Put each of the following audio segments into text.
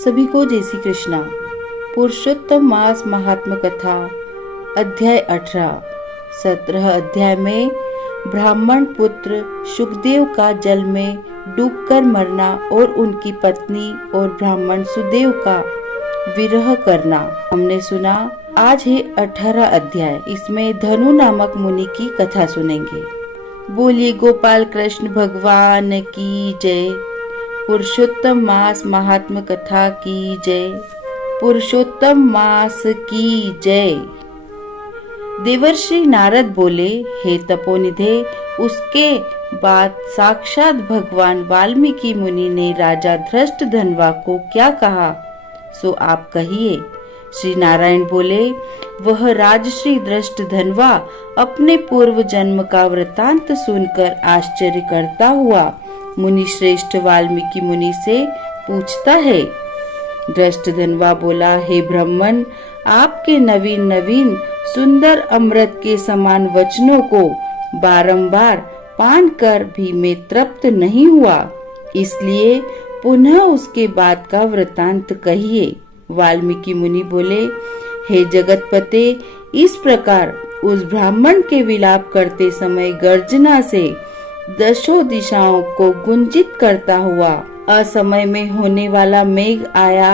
सभी को जय श्री कृष्णा। पुरुषोत्तम मास महात्म कथा अध्याय 18। 17 अध्याय में ब्राह्मण पुत्र शुकदेव का जल में डूबकर मरना और उनकी पत्नी और ब्राह्मण सुदेव का विरह करना हमने सुना। आज है 18 अध्याय। इसमें धनु नामक मुनि की कथा सुनेंगे। बोलिए गोपाल कृष्ण भगवान की जय। पुरुषोत्तम मास महात्म कथा की जय। पुरुषोत्तम मास की जय। देवर्षि नारद बोले, हे तपोनिधे, उसके बाद साक्षात भगवान वाल्मीकि मुनि ने राजा धृष्टद्युम्न को क्या कहा, सो आप कहिए। श्री नारायण बोले, वह राजश्री धृष्टद्युम्न अपने पूर्व जन्म का वृतांत सुनकर आश्चर्य करता हुआ मुनि श्रेष्ठ वाल्मीकि मुनि से पूछता है। धृष्टद्युम्न बोला, हे ब्राह्मण, आपके नवीन नवीन सुंदर अमृत के समान वचनों को बारंबार पान कर भी मैं तृप्त नहीं हुआ, इसलिए पुनः उसके बाद का वृतांत कहिए। वाल्मीकि मुनि बोले, हे जगतपते, इस प्रकार उस ब्राह्मण के विलाप करते समय गर्जना से दशों दिशाओं को गुंजित करता हुआ असमय में होने वाला मेघ आया,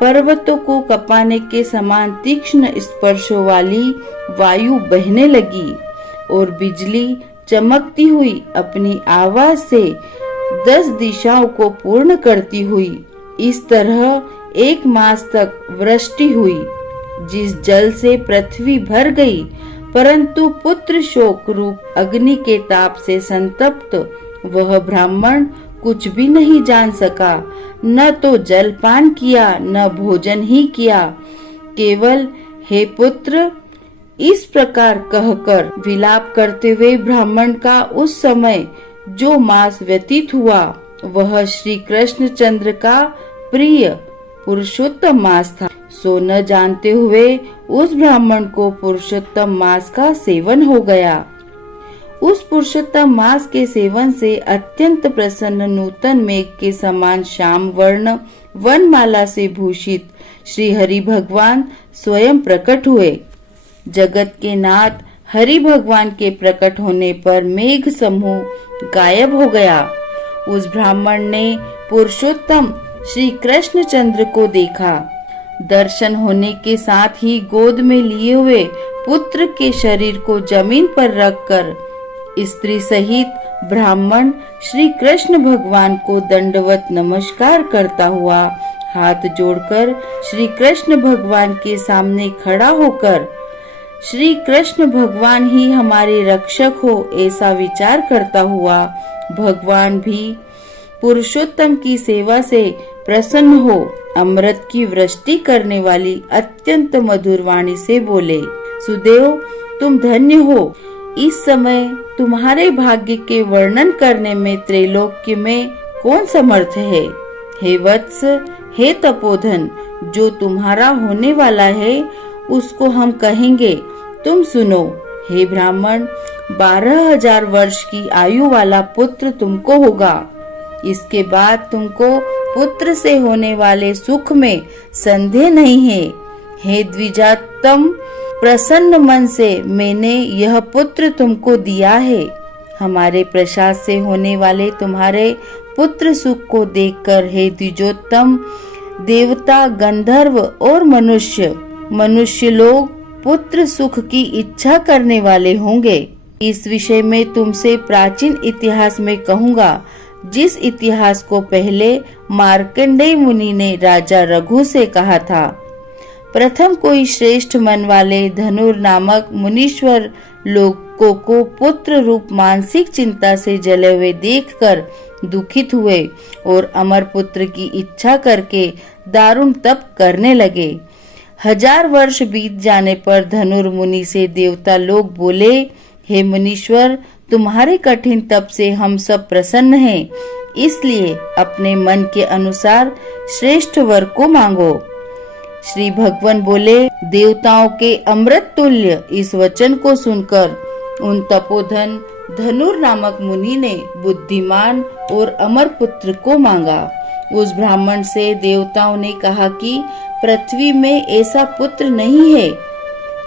पर्वतों को कपाने के समान तीक्ष्ण स्पर्शों वाली वायु बहने लगी और बिजली चमकती हुई अपनी आवाज से 10 दिशाओं को पूर्ण करती हुई इस तरह 1 मास तक वृष्टि हुई, जिस जल से पृथ्वी भर गई, परंतु पुत्र शोक रूप अग्नि के ताप से संतप्त वह ब्राह्मण कुछ भी नहीं जान सका। न तो जल पान किया, न भोजन ही किया। केवल हे पुत्र, इस प्रकार कहकर विलाप करते हुए ब्राह्मण का उस समय जो मास व्यतीत हुआ वह श्री कृष्ण चंद्र का प्रिय पुरुषोत्तम मास था। सो न जानते हुए उस ब्राह्मण को पुरुषोत्तम मास का सेवन हो गया। उस पुरुषोत्तम मास के सेवन से अत्यंत प्रसन्न नूतन मेघ के समान श्याम वर्ण वनमाला से भूषित श्री हरि भगवान स्वयं प्रकट हुए। जगत के नाथ हरि भगवान के प्रकट होने पर मेघ समूह गायब हो गया। उस ब्राह्मण ने पुरुषोत्तम श्री कृष्ण चंद्र को देखा। दर्शन होने के साथ ही गोद में लिए हुए पुत्र के शरीर को जमीन पर रखकर स्त्री सहित ब्राह्मण श्री कृष्ण भगवान को दंडवत नमस्कार करता हुआ हाथ जोड़कर श्री कृष्ण भगवान के सामने खड़ा होकर श्री कृष्ण भगवान ही हमारे रक्षक हो ऐसा विचार करता हुआ भगवान भी पुरुषोत्तम की सेवा से प्रसन्न हो अमृत की वृष्टि करने वाली अत्यंत मधुर वाणी से बोले, सुदेव, तुम धन्य हो। इस समय तुम्हारे भाग्य के वर्णन करने में त्रैलोक्य में कौन समर्थ है। हे वत्स, हे तपोधन, जो तुम्हारा होने वाला है उसको हम कहेंगे, तुम सुनो। हे ब्राह्मण, 12,000 वर्ष की आयु वाला पुत्र तुमको होगा। इसके बाद तुमको पुत्र से होने वाले सुख में संदेह नहीं है। हे द्विजातम, प्रसन्न मन से मैंने यह पुत्र तुमको दिया है। हमारे प्रसाद से होने वाले तुम्हारे पुत्र सुख को देखकर हे द्विजोत्तम, देवता, गंधर्व और मनुष्य लोग पुत्र सुख की इच्छा करने वाले होंगे। इस विषय में तुमसे प्राचीन इतिहास में कहूँगा, जिस इतिहास को पहले मार्कंडेय मुनि ने राजा रघु से कहा था। प्रथम कोई श्रेष्ठ मन वाले धनुर नामक मुनीश्वर लोगों को पुत्र रूप मानसिक चिंता से जले हुए देखकर दुखित हुए और अमर पुत्र की इच्छा करके दारुण तप करने लगे। 1000 वर्ष बीत जाने पर धनुर मुनि से देवता लोग बोले, हे मुनीश्वर, तुम्हारे कठिन तप से हम सब प्रसन्न हैं, इसलिए अपने मन के अनुसार श्रेष्ठ वर को मांगो। श्री भगवान बोले, देवताओं के अमृत तुल्य इस वचन को सुनकर उन तपोधन धनुर नामक मुनि ने बुद्धिमान और अमर पुत्र को मांगा। उस ब्राह्मण से देवताओं ने कहा कि पृथ्वी में ऐसा पुत्र नहीं है।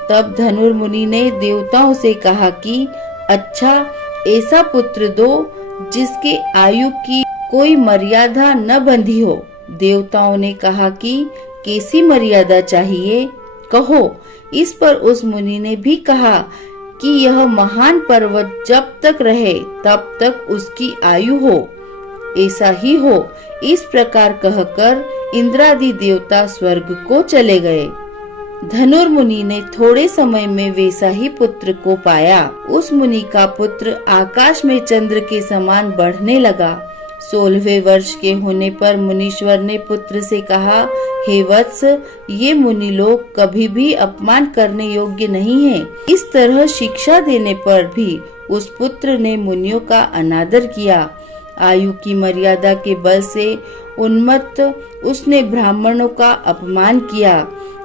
तब धनुर्मुनि ने देवताओं से कहा कि अच्छा, ऐसा पुत्र दो जिसके आयु की कोई मर्यादा न बंधी हो। देवताओं ने कहा कि कैसी मर्यादा चाहिए, कहो। इस पर उस मुनि ने भी कहा कि यह महान पर्वत जब तक रहे तब तक उसकी आयु हो, ऐसा ही हो। इस प्रकार कहकर इंद्रादि देवता स्वर्ग को चले गए। धनुर्मुनि ने थोड़े समय में वैसा ही पुत्र को पाया। उस मुनि का पुत्र आकाश में चंद्र के समान बढ़ने लगा। 16वें वर्ष के होने पर मुनीश्वर ने पुत्र से कहा, हे वत्स, ये मुनि लोग कभी भी अपमान करने योग्य नहीं है। इस तरह शिक्षा देने पर भी उस पुत्र ने मुनियों का अनादर किया। आयु की मर्यादा के बल से उन्मत्त उसने ब्राह्मणों का अपमान किया।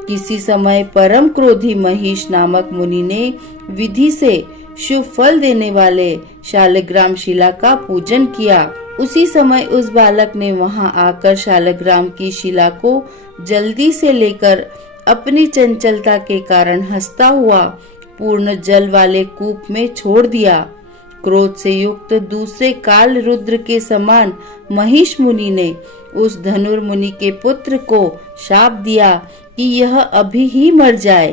किसी समय परम क्रोधी महिष नामक मुनि ने विधि से शुभ फल देने वाले शालग्राम शिला का पूजन किया। उसी समय उस बालक ने वहां आकर शालग्राम की शिला को जल्दी से लेकर अपनी चंचलता के कारण हंसता हुआ पूर्ण जल वाले कूप में छोड़ दिया। क्रोध से युक्त दूसरे काल रुद्र के समान महिष मुनि ने उस धनुर्मुनि के पुत्र को शाप दिया कि यह अभी ही मर जाए,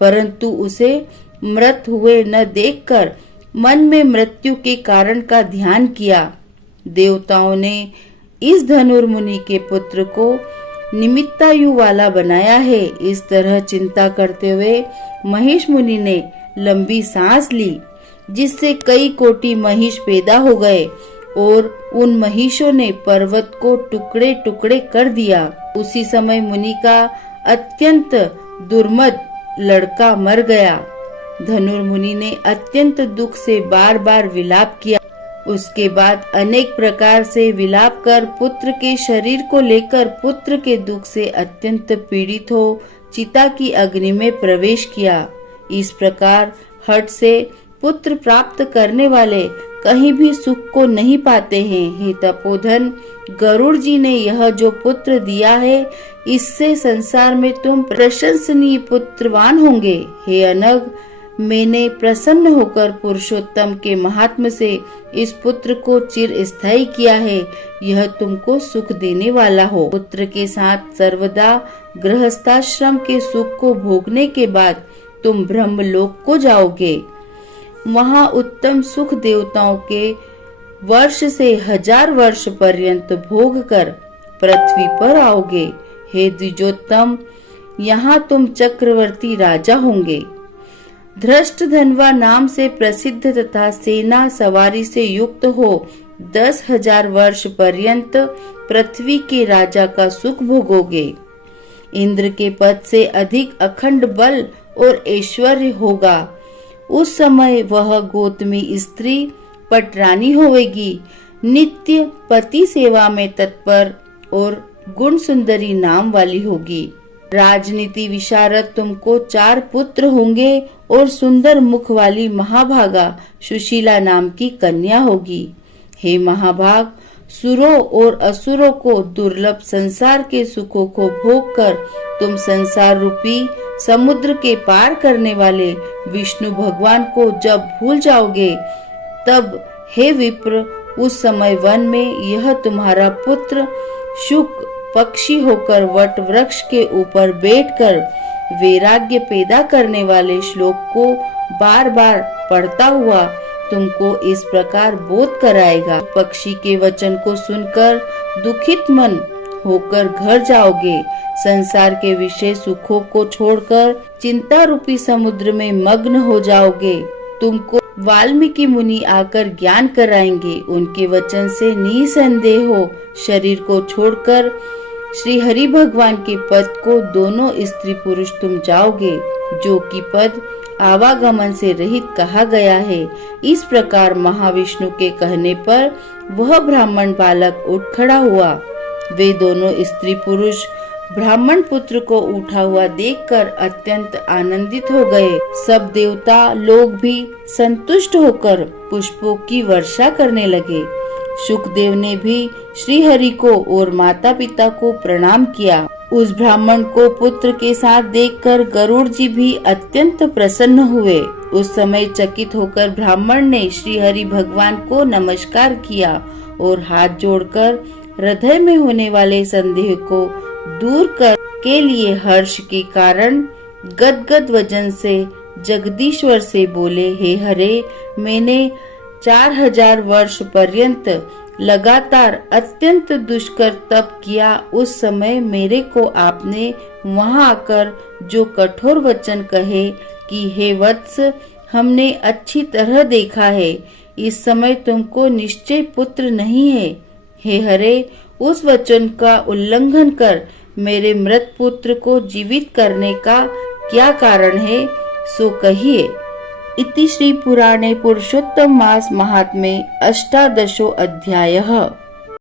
परंतु उसे मृत हुए न देखकर मन में मृत्यु के कारण का ध्यान किया। देवताओं ने इस धनुर्मुनि के पुत्र को निमित्तायु वाला बनाया है। इस तरह चिंता करते हुए महिष मुनि ने लंबी सांस ली, जिससे कई कोटि महिष पैदा हो गए और उन महिषों ने पर्वत को टुकड़े टुकड़े कर दिया। उसी समय मुनि का अत्यंत दुर्मद लड़का मर गया। धनुर्मुनि ने अत्यंत दुख से बार बार विलाप किया। उसके बाद अनेक प्रकार से विलाप कर पुत्र के शरीर को लेकर पुत्र के दुख से अत्यंत पीड़ित हो चिता की अग्नि में प्रवेश किया। इस प्रकार हठ से पुत्र प्राप्त करने वाले कहीं भी सुख को नहीं पाते हैं। हे तपोधन, गरुड़ जी ने यह जो पुत्र दिया है, इससे संसार में तुम प्रशंसनीय पुत्रवान होंगे। हे अनग, मैंने प्रसन्न होकर पुरुषोत्तम के महात्म से इस पुत्र को चिर स्थायी किया है। यह तुमको सुख देने वाला हो। पुत्र के साथ सर्वदा गृहस्थाश्रम के सुख को भोगने के बाद तुम ब्रह्मलोक को जाओगे। वहाँ उत्तम सुख देवताओं के वर्ष से 1000 वर्ष पर्यंत भोग कर पृथ्वी पर आओगे। हे द्विजोत्तम, यहाँ तुम चक्रवर्ती राजा होंगे। धृष्टधन्वा नाम से प्रसिद्ध तथा सेना सवारी से युक्त हो 10,000 वर्ष पर्यंत पृथ्वी के राजा का सुख भोगोगे। इंद्र के पद से अधिक अखंड बल और ऐश्वर्य होगा। उस समय वह गौतमी स्त्री पटरानी होवेगी, नित्य पति सेवा में तत्पर और गुण सुंदरी नाम वाली होगी। राजनीति विशारद तुमको 4 पुत्र होंगे और सुंदर मुख वाली महाभागा सुशीला नाम की कन्या होगी। हे महाभाग, सुरों और असुरों को दुर्लभ संसार के सुखों को भोग कर तुम संसार रूपी समुद्र के पार करने वाले विष्णु भगवान को जब भूल जाओगे, तब हे विप्र, उस समय वन में यह तुम्हारा पुत्र शुक पक्षी होकर वट वृक्ष के ऊपर बैठकर वैराग्य पैदा करने वाले श्लोक को बार बार पढ़ता हुआ तुमको इस प्रकार बोध कराएगा। पक्षी के वचन को सुनकर दुखित मन होकर घर जाओगे। संसार के विषय सुखों को छोड़कर चिंता रूपी समुद्र में मग्न हो जाओगे। तुमको वाल्मीकि मुनि आकर ज्ञान कराएंगे। उनके वचन से निसंदेह हो शरीर को छोड़कर श्री हरि भगवान के पद को दोनों स्त्री पुरुष तुम जाओगे, जो कि पद आवागमन से रहित कहा गया है। इस प्रकार महाविष्णु के कहने पर वह ब्राह्मण बालक उठ खड़ा हुआ। वे दोनों स्त्री पुरुष ब्राह्मण पुत्र को उठा हुआ देखकर अत्यंत आनंदित हो गए। सब देवता लोग भी संतुष्ट होकर पुष्पों की वर्षा करने लगे। सुखदेव ने भी श्रीहरि को और माता पिता को प्रणाम किया। उस ब्राह्मण को पुत्र के साथ देखकर गरुड़ जी भी अत्यंत प्रसन्न हुए। उस समय चकित होकर ब्राह्मण ने श्रीहरि भगवान को नमस्कार किया और हाथ जोड़कर हृदय में होने वाले संदेह को दूर कर के लिए हर्ष के कारण गदगद वचन से जगदीश्वर से बोले, हे हरे, मैंने 4000 वर्ष पर्यंत लगातार अत्यंत दुष्कर तप किया। उस समय मेरे को आपने वहां आकर जो कठोर वचन कहे कि हे वत्स, हमने अच्छी तरह देखा है, इस समय तुमको निश्चय पुत्र नहीं है। हे हरे, उस वचन का उल्लंघन कर मेरे मृत पुत्र को जीवित करने का क्या कारण है, सो कहिए। इति श्री पुराणे पुरुषोत्तम मास महात्म्ये 18 अध्यायः।